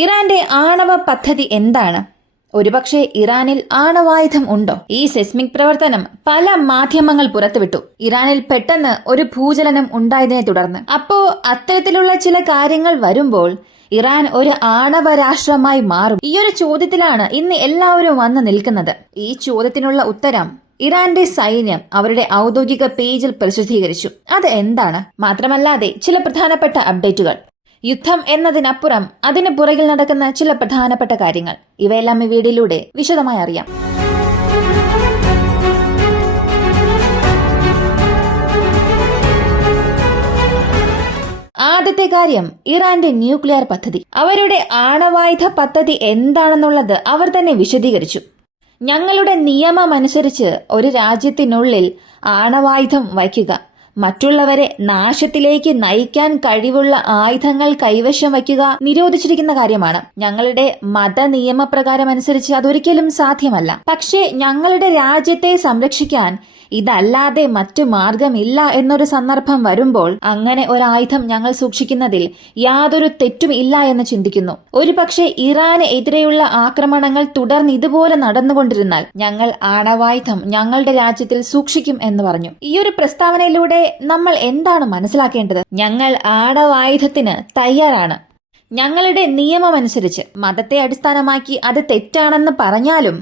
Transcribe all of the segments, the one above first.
ഇറാന്റെ ആണവ പദ്ധതി എന്താണ്? ഒരുപക്ഷെ ഇറാനിൽ ആണവായുധം ഉണ്ടോ? ഈ സെസ്മിക് പ്രവർത്തനം പല മാധ്യമങ്ങൾ പുറത്തുവിട്ടു. ഇറാനിൽ പെട്ടെന്ന് ഒരു ഭൂചലനം ഉണ്ടായതിനെ തുടർന്ന്. അപ്പോ അത്തരത്തിലുള്ള ചില കാര്യങ്ങൾ വരുമ്പോൾ ഇറാൻ ഒരു ആണവ രാഷ്ട്രമായി മാറും. ഈ ഒരു ചോദ്യത്തിലാണ് ഇന്ന് എല്ലാവരും വന്ന് നിൽക്കുന്നത്. ഈ ചോദ്യത്തിനുള്ള ഉത്തരം ഇറാന്റെ സൈന്യം അവരുടെ ഔദ്യോഗിക പേജിൽ പ്രസിദ്ധീകരിച്ചു. അത് എന്താണ്? മാത്രമല്ലാതെ ചില പ്രധാനപ്പെട്ട അപ്ഡേറ്റുകൾ, യുദ്ധം എന്നതിനപ്പുറം അതിന് പുറകിൽ നടക്കുന്ന ചില പ്രധാനപ്പെട്ട കാര്യങ്ങൾ, ഇവയെല്ലാം ഈ വീഡിയോയിലൂടെ വിശദമായി അറിയാം. ആദ്യത്തെ കാര്യം, ഇറാന്റെ ന്യൂക്ലിയർ പദ്ധതി. അവരുടെ ആണവായുധ പദ്ധതി എന്താണെന്നുള്ളത് അവർ തന്നെ വിശദീകരിച്ചു. ഞങ്ങളുടെ നിയമമനുസരിച്ച് ഒരു രാജ്യത്തിനുള്ളിൽ ആണവായുധം വയ്ക്കുക, മറ്റുള്ളവരെ നാശത്തിലേക്ക് നയിക്കാൻ കഴിവുള്ള ആയുധങ്ങൾ കൈവശം വയ്ക്കുക നിരോധിച്ചിരിക്കുന്ന കാര്യമാണ്. ഞങ്ങളുടെ മത നിയമപ്രകാരം അനുസരിച്ച് അതൊരിക്കലും സാധ്യമല്ല. പക്ഷേ ഞങ്ങളുടെ രാജ്യത്തെ സംരക്ഷിക്കാൻ ഇതല്ലാതെ മറ്റു മാർഗമില്ല എന്നൊരു സന്ദർഭം വരുമ്പോൾ അങ്ങനെ ഒരായുധം ഞങ്ങൾ സൂക്ഷിക്കുന്നതിൽ യാതൊരു തെറ്റും ഇല്ല എന്ന് ചിന്തിക്കുന്നു. ഒരുപക്ഷെ ഇറാന് എതിരെയുള്ള ആക്രമണങ്ങൾ തുടർന്ന് ഇതുപോലെ നടന്നുകൊണ്ടിരുന്നാൽ ഞങ്ങൾ ആണവായുധം ഞങ്ങളുടെ രാജ്യത്തിൽ സൂക്ഷിക്കും എന്ന് പറഞ്ഞു. ഈ ഒരു പ്രസ്താവനയിലൂടെ നമ്മൾ എന്താണ് മനസ്സിലാക്കേണ്ടത്? ഞങ്ങൾ ആണവായുധത്തിന് തയ്യാറാണ്. ഞങ്ങളുടെ നിയമമനുസരിച്ച് മതത്തെ അടിസ്ഥാനമാക്കി അത് തെറ്റാണെന്ന് പറഞ്ഞാലും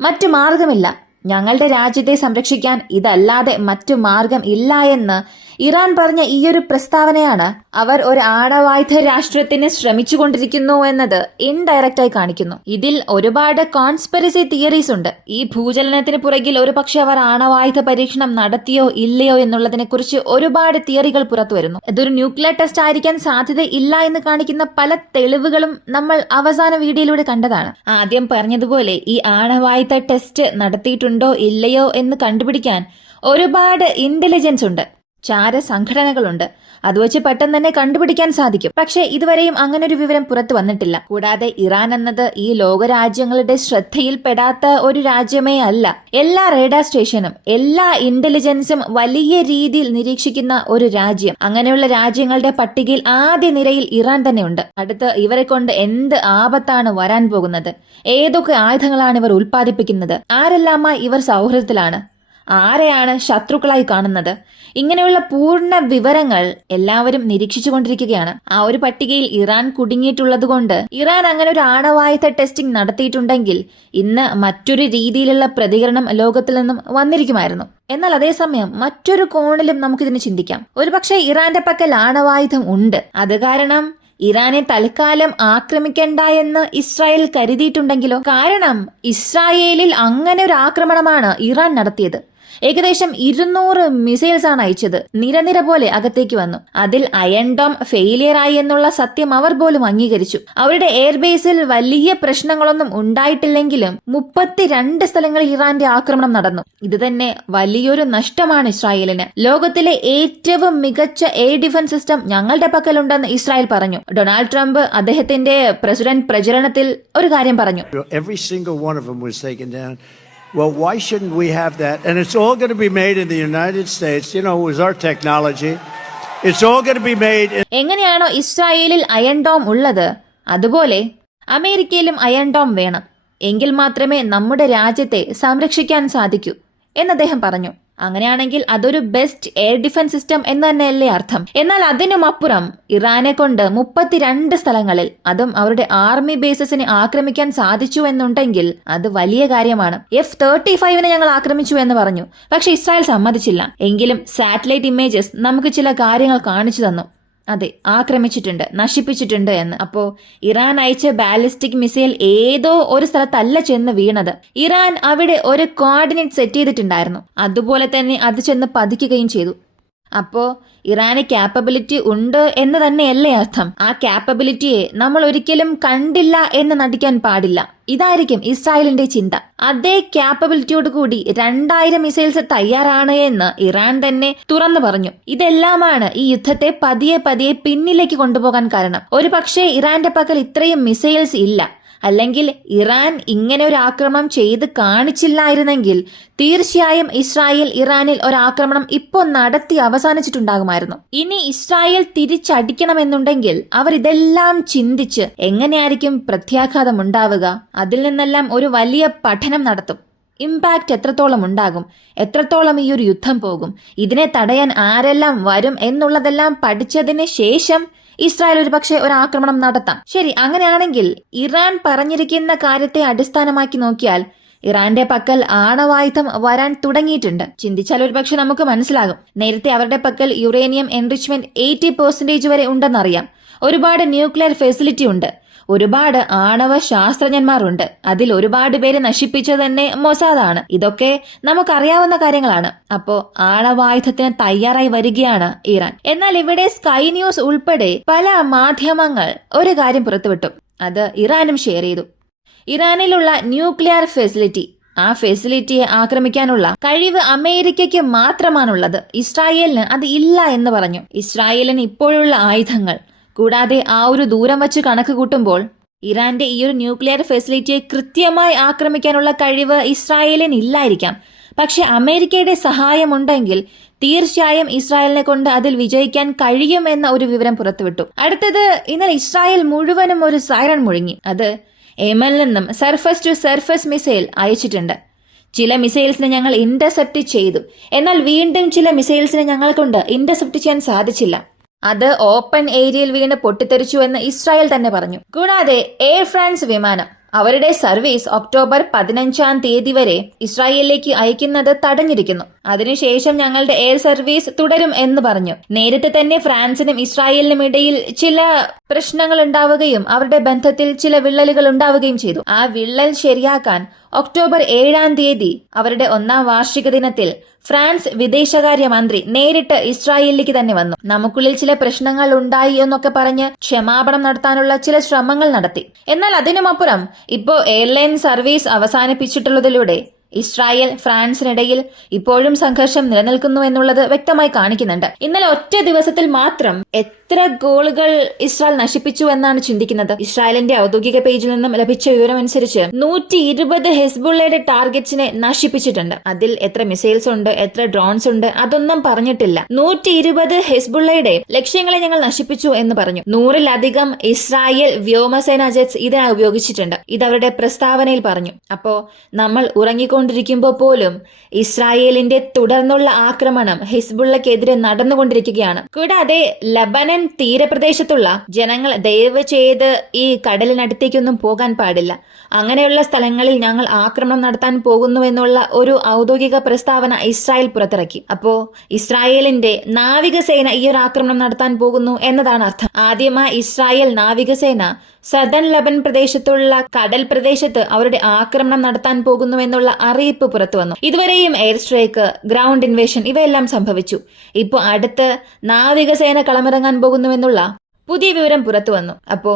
മറ്റു മാർഗമില്ല. ഞങ്ങളുടെ രാജ്യത്തെ സംരക്ഷിക്കാൻ ഇതല്ലാതെ മറ്റു മാർഗം ഇല്ല എന്ന് ഇറാൻ പറഞ്ഞ ഈയൊരു പ്രസ്താവനയാണ് അവർ ഒരു ആണവായുധ രാഷ്ട്രത്തിന് ശ്രമിച്ചുകൊണ്ടിരിക്കുന്നു എന്നത് ഇൻഡയറക്റ്റായി കാണിക്കുന്നു. ഇതിൽ ഒരുപാട് കോൺസ്പിറസി തിയറീസ് ഉണ്ട്. ഈ ഭൂചലനത്തിന് പുറകിൽ ഒരുപക്ഷെ അവർ ആണവായുധ പരീക്ഷണം നടത്തിയോ ഇല്ലയോ എന്നുള്ളതിനെ കുറിച്ച് ഒരുപാട് തിയറികൾ പുറത്തു വരുന്നു. ഇതൊരു ന്യൂക്ലിയർ ടെസ്റ്റ് ആയിരിക്കാൻ സാധ്യത ഇല്ല എന്ന് കാണിക്കുന്ന പല തെളിവുകളും നമ്മൾ അവസാന വീഡിയോയിലൂടെ കണ്ടതാണ്. ആദ്യം പറഞ്ഞതുപോലെ ഈ ആണവായുധ ടെസ്റ്റ് നടത്തിയിട്ടുണ്ടോ ഇല്ലയോ എന്ന് കണ്ടുപിടിക്കാൻ ഒരുപാട് ഇന്റലിജൻസ് ഉണ്ട്, ചാരസംഘടനകളുണ്ട്. അതുവച്ച് പെട്ടെന്ന് തന്നെ കണ്ടുപിടിക്കാൻ സാധിക്കും. പക്ഷേ ഇതുവരെയും അങ്ങനൊരു വിവരം പുറത്തു വന്നിട്ടില്ല. കൂടാതെ ഇറാൻ എന്നത് ഈ ലോകരാജ്യങ്ങളുടെ ശ്രദ്ധയിൽപ്പെടാത്ത ഒരു രാജ്യമേ അല്ല. എല്ലാ റേഡാർ സ്റ്റേഷനും എല്ലാ ഇന്റലിജൻസും വലിയ രീതിയിൽ നിരീക്ഷിക്കുന്ന ഒരു രാജ്യം. അങ്ങനെയുള്ള രാജ്യങ്ങളുടെ പട്ടികയിൽ ആദ്യ നിരയിൽ ഇറാൻ തന്നെയുണ്ട്. അടുത്ത് ഇവരെ കൊണ്ട് എന്ത് ആപത്താണ് വരാൻ പോകുന്നത്, ഏതൊക്കെ ആയുധങ്ങളാണ് ഇവർ ഉൽപ്പാദിപ്പിക്കുന്നത്, ആരെല്ലാമായി ഇവർ സൗഹൃദത്തിലാണ്, ആരെയാണ് ശത്രുക്കളായി കാണുന്നത്, ഇങ്ങനെയുള്ള പൂർണ്ണ വിവരങ്ങൾ എല്ലാവരും നിരീക്ഷിച്ചുകൊണ്ടിരിക്കുകയാണ്. ആ ഒരു പട്ടികയിൽ ഇറാൻ കുടുങ്ങിയിട്ടുള്ളതുകൊണ്ട് ഇറാൻ അങ്ങനെ ഒരു ആണവായുധ ടെസ്റ്റിംഗ് നടത്തിയിട്ടുണ്ടെങ്കിൽ ഇന്ന് മറ്റൊരു രീതിയിലുള്ള പ്രതികരണം ലോകത്തിൽ നിന്നും വന്നിരിക്കുമായിരുന്നു. എന്നാൽ അതേസമയം മറ്റൊരു കോണിലും നമുക്കിതിന് ചിന്തിക്കാം. ഒരുപക്ഷെ ഇറാന്റെ പക്കൽ ആണവായുധം ഉണ്ട്. അത് കാരണം ഇറാനെ തൽക്കാലം ആക്രമിക്കണ്ട എന്ന് ഇസ്രായേൽ കരുതിയിട്ടുണ്ടെങ്കിലോ? കാരണം ഇസ്രായേലിൽ അങ്ങനെ ഒരു ആക്രമണമാണ് ഇറാൻ നടത്തിയത്. ഏകദേശം 200 മിസൈൽസ് ആണ് അയച്ചത്. നിരനിര പോലെ അകത്തേക്ക് വന്നു. അതിൽ അയൺ ഡോം ഫെയിലിയർ ആയി എന്നുള്ള സത്യം അവർ പോലും അംഗീകരിച്ചു. അവരുടെ എയർബേസിൽ വലിയ പ്രശ്നങ്ങളൊന്നും ഉണ്ടായിട്ടില്ലെങ്കിലും 32 സ്ഥലങ്ങളിൽ ഇറാന്റെ ആക്രമണം നടന്നു. ഇത് തന്നെ വലിയൊരു നഷ്ടമാണ് ഇസ്രായേലിന്. ലോകത്തിലെ ഏറ്റവും മികച്ച എയർ ഡിഫൻസ് സിസ്റ്റം ഞങ്ങളുടെ പക്കലുണ്ടെന്ന് ഇസ്രായേൽ പറഞ്ഞു. ഡൊണാൾഡ് ട്രംപ് അദ്ദേഹത്തിന്റെ പ്രസിഡന്റ് പ്രചരണത്തിൽ ഒരു കാര്യം പറഞ്ഞു. Well, why shouldn't we have that? And it's all going to be made in the United States. You know, it was our technology. It's all going to be made in... എങ്ങനെയാണോ ഇസ്രായേലിൽ iron dome ഉള്ളത്, അതുപോലെ അമേരിക്കയിലും iron dome വേണം. എങ്കിൽ മാത്രമേ നമ്മുടെ രാജ്യത്തെ സംരക്ഷിക്കാൻ സാധിക്കൂ എന്ന് അദ്ദേഹം പറഞ്ഞു. അങ്ങനെയാണെങ്കിൽ അതൊരു ബെസ്റ്റ് എയർ ഡിഫൻസ് സിസ്റ്റം എന്ന് തന്നെയല്ലേ അർത്ഥം? എന്നാൽ അതിനുമപ്പുറം ഇറാനെ കൊണ്ട് 32 സ്ഥലങ്ങളിൽ, അതും അവരുടെ ആർമി ബേസസിനെ ആക്രമിക്കാൻ സാധിച്ചു എന്നുണ്ടെങ്കിൽ അത് വലിയ കാര്യമാണ്. F-35 ഞങ്ങൾ ആക്രമിച്ചു എന്ന് പറഞ്ഞു. പക്ഷെ ഇസ്രായേൽ സമ്മതിച്ചില്ല. എങ്കിലും സാറ്റലൈറ്റ് ഇമേജസ് നമുക്ക് ചില കാര്യങ്ങൾ കാണിച്ചു തന്നു. അതെ, ആക്രമിച്ചിട്ടുണ്ട്, നശിപ്പിച്ചിട്ടുണ്ട് എന്ന്. അപ്പോ ഇറാൻ അയച്ച ബാലിസ്റ്റിക് മിസൈൽ ഏതോ ഒരു സ്ഥലത്തല്ല ചെന്ന് വീണത്. ഇറാൻ അവിടെ ഒരു കോർഡിനേറ്റ് സെറ്റ് ചെയ്തിട്ടുണ്ടായിരുന്നു. അതുപോലെ തന്നെ അത് ചെന്ന് പതിക്കുകയും ചെയ്തു. അപ്പോ ഇറാന് ക്യാപ്പബിലിറ്റി ഉണ്ട് എന്ന് തന്നെയല്ലേ അർത്ഥം? ആ ക്യാപ്പബിലിറ്റിയെ നമ്മൾ ഒരിക്കലും കണ്ടില്ല എന്ന് നടിക്കാൻ പാടില്ല. ഇതായിരിക്കും ഇസ്രായേലിന്റെ ചിന്ത. അതേ ക്യാപ്പബിലിറ്റിയോട് കൂടി 2000 മിസൈൽസ് തയ്യാറാണ് എന്ന് ഇറാൻ തന്നെ തുറന്നു പറഞ്ഞു. ഇതെല്ലാമാണ് ഈ യുദ്ധത്തെ പതിയെ പതിയെ പിന്നിലേക്ക് കൊണ്ടുപോകാൻ കാരണം. ഒരു പക്ഷേ ഇറാന്റെ പക്കൽ ഇത്രയും മിസൈൽസ് ഇല്ല, അല്ലെങ്കിൽ ഇറാൻ ഇങ്ങനെ ഒരു ആക്രമണം ചെയ്ത് കാണിച്ചില്ലായിരുന്നെങ്കിൽ തീർച്ചയായും ഇസ്രായേൽ ഇറാനിൽ ഒരാക്രമണം ഇപ്പോൾ നടത്തി അവസാനിച്ചിട്ടുണ്ടാകുമായിരുന്നു. ഇനി ഇസ്രായേൽ തിരിച്ചടിക്കണമെന്നുണ്ടെങ്കിൽ അവർ ഇതെല്ലാം ചിന്തിച്ച് എങ്ങനെയായിരിക്കും പ്രത്യാഘാതം ഉണ്ടാവുക, അതിൽ നിന്നെല്ലാം ഒരു വലിയ പഠനം നടത്തും. ഇമ്പാക്റ്റ് എത്രത്തോളം ഉണ്ടാകും, എത്രത്തോളം ഈ ഒരു യുദ്ധം പോകും, ഇതിനെ തടയാൻ ആരെല്ലാം വരും എന്നുള്ളതെല്ലാം പഠിച്ചതിന് ശേഷം ഇസ്രായേൽ ഒരു പക്ഷേ ഒരു ആക്രമണം നടത്താം. ശരി, അങ്ങനെയാണെങ്കിൽ ഇറാൻ പറഞ്ഞിരിക്കുന്ന കാര്യത്തെ അടിസ്ഥാനമാക്കി നോക്കിയാൽ ഇറാന്റെ പക്കൽ ആണവായുധം വരാൻ തുടങ്ങിയിട്ടുണ്ട്. ചിന്തിച്ചാൽ ഒരു പക്ഷെ നമുക്ക് മനസ്സിലാകും. നേരത്തെ അവരുടെ പക്കൽ യുറേനിയം എൻറിച്ച്മെന്റ് 80% വരെ ഉണ്ടെന്നറിയാം. ഒരുപാട് ന്യൂക്ലിയർ ഫെസിലിറ്റി ഉണ്ട്, ഒരുപാട് ആണവ ശാസ്ത്രജ്ഞന്മാരുണ്ട്. അതിൽ ഒരുപാട് പേര് നശിപ്പിച്ചത് തന്നെ മൊസാദാണ്. ഇതൊക്കെ നമുക്കറിയാവുന്ന കാര്യങ്ങളാണ്. അപ്പോ ആണവായുധത്തിന് തയ്യാറായി വരികയാണ് ഇറാൻ. എന്നാൽ ഇവിടെ സ്കൈ ന്യൂസ് ഉൾപ്പെടെ പല മാധ്യമങ്ങൾ ഒരു കാര്യം പുറത്തുവിട്ടു. അത് ഇറാനും ഷെയർ ചെയ്തു. ഇറാനിലുള്ള ന്യൂക്ലിയർ ഫെസിലിറ്റി, ആ ഫെസിലിറ്റിയെ ആക്രമിക്കാനുള്ള കഴിവ് അമേരിക്കയ്ക്ക് മാത്രമാണുള്ളത്, ഇസ്രായേലിന് അത് ഇല്ല എന്ന് പറഞ്ഞു. ഇസ്രായേലിന് ഇപ്പോഴുള്ള ആയുധങ്ങൾ കൂടാതെ ആ ഒരു ദൂരം വച്ച് കണക്ക് കൂട്ടുമ്പോൾ ഇറാന്റെ ഈ ഒരു ന്യൂക്ലിയർ ഫെസിലിറ്റിയെ കൃത്യമായി ആക്രമിക്കാനുള്ള കഴിവ് ഇസ്രായേലിന് ഇല്ലായിരിക്കാം. പക്ഷെ അമേരിക്കയുടെ സഹായമുണ്ടെങ്കിൽ തീർച്ചയായും ഇസ്രായേലിനെ കൊണ്ട് അതിൽ വിജയിക്കാൻ കഴിയുമെന്ന ഒരു വിവരം പുറത്തുവിട്ടു. അടുത്തത്, ഇന്നലെ ഇസ്രായേൽ മുഴുവനും ഒരു സൈറൺ മുഴങ്ങി. അത് യമനിൽ നിന്നും സർഫസ് ടു സർഫസ് മിസൈൽ അയച്ചിട്ടുണ്ട്. ചില മിസൈൽസിനെ ഞങ്ങൾ ഇന്റർസെപ്റ്റ് ചെയ്തു, എന്നാൽ വീണ്ടും ചില മിസൈൽസിനെ ഞങ്ങൾ കൊണ്ട് ഇന്റർസെപ്റ്റ് ചെയ്യാൻ സാധിച്ചില്ല. അത് ഓപ്പൺ ഏരിയയിൽ വീണ് പൊട്ടിത്തെറിച്ചു എന്ന് ഇസ്രായേൽ തന്നെ പറഞ്ഞു. കൂടാതെ എയർ ഫ്രാൻസ് വിമാനം അവരുടെ സർവീസ് ഒക്ടോബർ 15 വരെ ഇസ്രായേലിലേക്ക് അയക്കുന്നത് തടഞ്ഞിരിക്കുന്നു. അതിനുശേഷം ഞങ്ങളുടെ എയർ സർവീസ് തുടരും എന്ന് പറഞ്ഞു. നേരത്തെ തന്നെ ഫ്രാൻസിനും ഇസ്രായേലിനും ഇടയിൽ ചില പ്രശ്നങ്ങൾ ഉണ്ടാവുകയും അവരുടെ ബന്ധത്തിൽ ചില വിള്ളലുകൾ ഉണ്ടാവുകയും ചെയ്തു. ആ വിള്ളൽ ശരിയാക്കാൻ ഒക്ടോബർ 7 അവരുടെ 1ാം വാർഷിക ദിനത്തിൽ ഫ്രാൻസ് വിദേശകാര്യമന്ത്രി നേരിട്ട് ഇസ്രായേലിലേക്ക് തന്നെ വന്നു. നമുക്കുള്ളിൽ ചില പ്രശ്നങ്ങൾ ഉണ്ടായി എന്നൊക്കെ പറഞ്ഞ് ക്ഷമാപണം നടത്താനുള്ള ചില ശ്രമങ്ങൾ നടത്തി. എന്നാൽ അതിനുമപ്പുറം ഇപ്പോ എയർലൈൻ സർവീസ് അവസാനിപ്പിച്ചിട്ടുള്ളതിലൂടെ ഇസ്രായേൽ ഫ്രാൻസിനിടയിൽ ഇപ്പോഴും സംഘർഷം നിലനിൽക്കുന്നു എന്നുള്ളത് വ്യക്തമായി കാണിക്കുന്നുണ്ട്. ഇന്നലെ ഒറ്റ ദിവസത്തിൽ മാത്രം എത്ര ഗോളുകൾ ഇസ്രായേൽ നശിപ്പിച്ചു എന്നാണ് ചിന്തിക്കുന്നത്. ഇസ്രായേലിന്റെ ഔദ്യോഗിക പേജിൽ നിന്നും ലഭിച്ച വിവരമനുസരിച്ച് 120 ഹെസ്ബുള്ളയുടെ ടാർഗറ്റ്സിനെ നശിപ്പിച്ചിട്ടുണ്ട്. അതിൽ എത്ര മിസൈൽസ് ഉണ്ട്, എത്ര ഡ്രോൺസ് ഉണ്ട്, അതൊന്നും പറഞ്ഞിട്ടില്ല. 120 ഹെസ്ബുള്ളയുടെ ലക്ഷ്യങ്ങളെ ഞങ്ങൾ നശിപ്പിച്ചു എന്ന് പറഞ്ഞു. 100-ലധികം ഇസ്രായേൽ വ്യോമസേന ജെറ്റ്സ് ഇതിനായി ഉപയോഗിച്ചിട്ടുണ്ട്. ഇത് അവരുടെ പ്രസ്താവനയിൽ പറഞ്ഞു. അപ്പോ നമ്മൾ ഉറങ്ങിക്കൊണ്ടിരിക്കുമ്പോൾ പോലും ഇസ്രായേലിന്റെ തുടർന്നുള്ള ആക്രമണം ഹിസ്ബുള്ളക്കെതിരെ നടന്നുകൊണ്ടിരിക്കുകയാണ്. കൂടാതെ ലബനൻ തീരപ്രദേശത്തുള്ള ജനങ്ങൾ ദയവ് ചെയ്ത് ഈ കടലിനടുത്തേക്കൊന്നും പോകാൻ പാടില്ല. അങ്ങനെയുള്ള സ്ഥലങ്ങളിൽ ഞങ്ങൾ ആക്രമണം നടത്താൻ പോകുന്നു എന്നുള്ള ഒരു ഔദ്യോഗിക പ്രസ്താവന ഇസ്രായേൽ പുറത്തിറക്കി. അപ്പോ ഇസ്രായേലിന്റെ നാവികസേന ഈ ഒരു ആക്രമണം നടത്താൻ പോകുന്നു എന്നതാണ് അർത്ഥം. ആദ്യമായി ഇസ്രായേൽ നാവികസേന സദൺ ലബൻ പ്രദേശത്തുള്ള കടൽ പ്രദേശത്ത് അവരുടെ ആക്രമണം നടത്താൻ പോകുന്നു എന്നുള്ള അറിയിപ്പ് പുറത്തു വന്നു. ഇതുവരെയും എയർ സ്ട്രൈക്ക്, ഗ്രൗണ്ട് ഇൻവേഷൻ ഇവയെല്ലാം സംഭവിച്ചു. ഇപ്പോൾ അടുത്ത് നാവികസേന കളമിറങ്ങാൻ പോകുന്നുവെന്നുള്ള പുതിയ വിവരം പുറത്തു വന്നു. അപ്പോ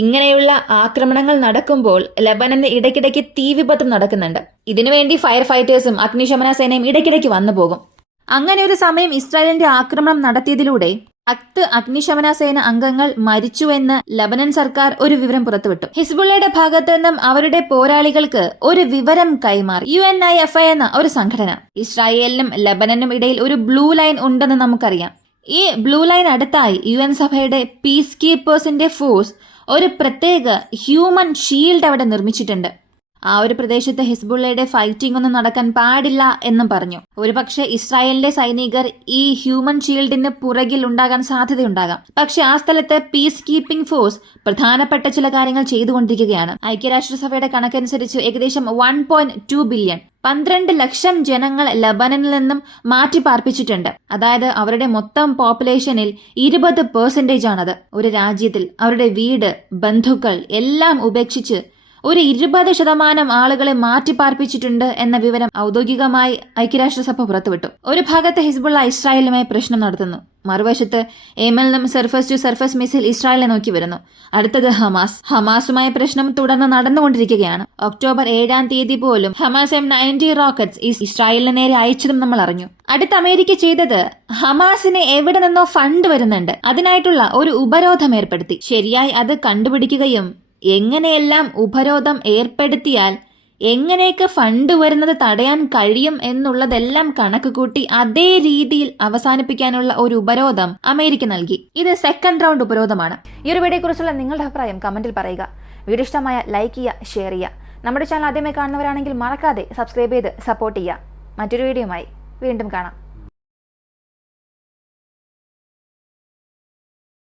ഇങ്ങനെയുള്ള ആക്രമണങ്ങൾ നടക്കുമ്പോൾ ലബനന് ഇടയ്ക്കിടയ്ക്ക് തീവിപത്തും നടക്കുന്നുണ്ട്. ഇതിനുവേണ്ടി ഫയർ ഫൈറ്റേഴ്സും അഗ്നിശമന സേനയും ഇടയ്ക്കിടയ്ക്ക് വന്നു പോകും. അങ്ങനെ ഒരു സമയം ഇസ്രായേലിന്റെ ആക്രമണം നടത്തിയതിലൂടെ 10 അഗ്നിശമന സേന അംഗങ്ങൾ മരിച്ചുവെന്ന് ലബനൻ സർക്കാർ ഒരു വിവരം പുറത്തുവിട്ടു. ഹിസ്ബുള്ളയുടെ ഭാഗത്തു നിന്നും അവരുടെ പോരാളികൾക്ക് ഒരു വിവരം കൈമാറി UNIFI എന്ന ഒരു സംഘടന. ഇസ്രായേലിനും ലബനനും ഇടയിൽ ഒരു ബ്ലൂ ലൈൻ ഉണ്ടെന്ന് നമുക്കറിയാം. ഈ ബ്ലൂ ലൈൻ അടുത്തായി UN സഭയുടെ പീസ് കീപ്പേഴ്സിന്റെ ഫോഴ്സ് ഒരു പ്രത്യേക ഹ്യൂമൻ ഷീൽഡ് അവിടെ നിർമ്മിച്ചിട്ടുണ്ട്. ആ ഒരു പ്രദേശത്ത് ഹിസ്ബുള്ളയുടെ ഫൈറ്റിംഗ് ഒന്നും നടക്കാൻ പാടില്ല എന്നും പറഞ്ഞു. ഒരുപക്ഷെ ഇസ്രായേലിന്റെ സൈനികർ ഈ ഹ്യൂമൻ ഷീൽഡിന് പുറകിൽ ഉണ്ടാകാൻ സാധ്യതയുണ്ടാകാം. പക്ഷെ ആ സ്ഥലത്ത് പീസ് കീപ്പിംഗ് ഫോഴ്സ് പ്രധാനപ്പെട്ട ചില കാര്യങ്ങൾ ചെയ്തുകൊണ്ടിരിക്കുകയാണ്. ഐക്യരാഷ്ട്രസഭയുടെ കണക്കനുസരിച്ച് ഏകദേശം 1.2 ബില്യൺ 12 ലക്ഷം ജനങ്ങൾ ലബനനിൽ നിന്നും മാറ്റി പാർപ്പിച്ചിട്ടുണ്ട്. അതായത് അവരുടെ മൊത്തം പോപ്പുലേഷനിൽ 20% ആണത്. ഒരു രാജ്യത്തിൽ അവരുടെ വീട്, ബന്ധുക്കൾ എല്ലാം ഉപേക്ഷിച്ച് ഒരു 20% ആളുകളെ മാറ്റിപ്പാർപ്പിച്ചിട്ടുണ്ട് എന്ന വിവരം ഔദ്യോഗികമായി ഐക്യരാഷ്ട്രസഭ പുറത്തുവിട്ടു. ഒരു ഭാഗത്ത് ഹിസ്ബുള്ള ഇസ്രായേലുമായി പ്രശ്നം നടത്തുന്നു, മറുവശത്ത് യമനിൽ നിന്നും സർഫസ് ടു സർഫസ് മിസൈൽ ഇസ്രായേലിനെ നോക്കി വരുന്നു. അടുത്തത് ഹമാസുമായി പ്രശ്നം തുടർന്ന് നടന്നുകൊണ്ടിരിക്കുകയാണ്. ഒക്ടോബർ 7 പോലും ഹമാസ് M90 റോക്കറ്റ്സ് ഇസ്രായേലിന് നേരെ അയച്ചതും നമ്മൾ അറിഞ്ഞു. അടുത്ത അമേരിക്ക ചെയ്തത് ഹമാസിന് എവിടെ നിന്നോ ഫണ്ട് വരുന്നുണ്ട്, അതിനായിട്ടുള്ള ഒരു ഉപരോധം ഏർപ്പെടുത്തി. ശരിയായി അത് കണ്ടുപിടിക്കുകയും എങ്ങനെയെല്ലാം ഉപരോധം ഏർപ്പെടുത്തിയാൽ എങ്ങനെയൊക്കെ ഫണ്ട് വരുന്നത് തടയാൻ കഴിയും എന്നുള്ളതെല്ലാം കണക്ക് കൂട്ടി അതേ രീതിയിൽ അവസാനിപ്പിക്കാനുള്ള ഒരു ഉപരോധം അമേരിക്ക നൽകി. ഇത് സെക്കൻഡ് റൗണ്ട് ഉപരോധമാണ്. ഈ ഒരു വീഡിയോയെ കുറിച്ചുള്ള നിങ്ങളുടെ അഭിപ്രായം കമന്റിൽ പറയുക. വീഡിയോ ഇഷ്ടമായ ലൈക്ക് ചെയ്യുക, ഷെയർ ചെയ്യുക. നമ്മുടെ ചാനൽ ആദ്യമായി കാണുന്നവരാണെങ്കിൽ മറക്കാതെ സബ്സ്ക്രൈബ് ചെയ്ത് സപ്പോർട്ട് ചെയ്യുക. മറ്റൊരു വീഡിയോയുമായി വീണ്ടും കാണാം.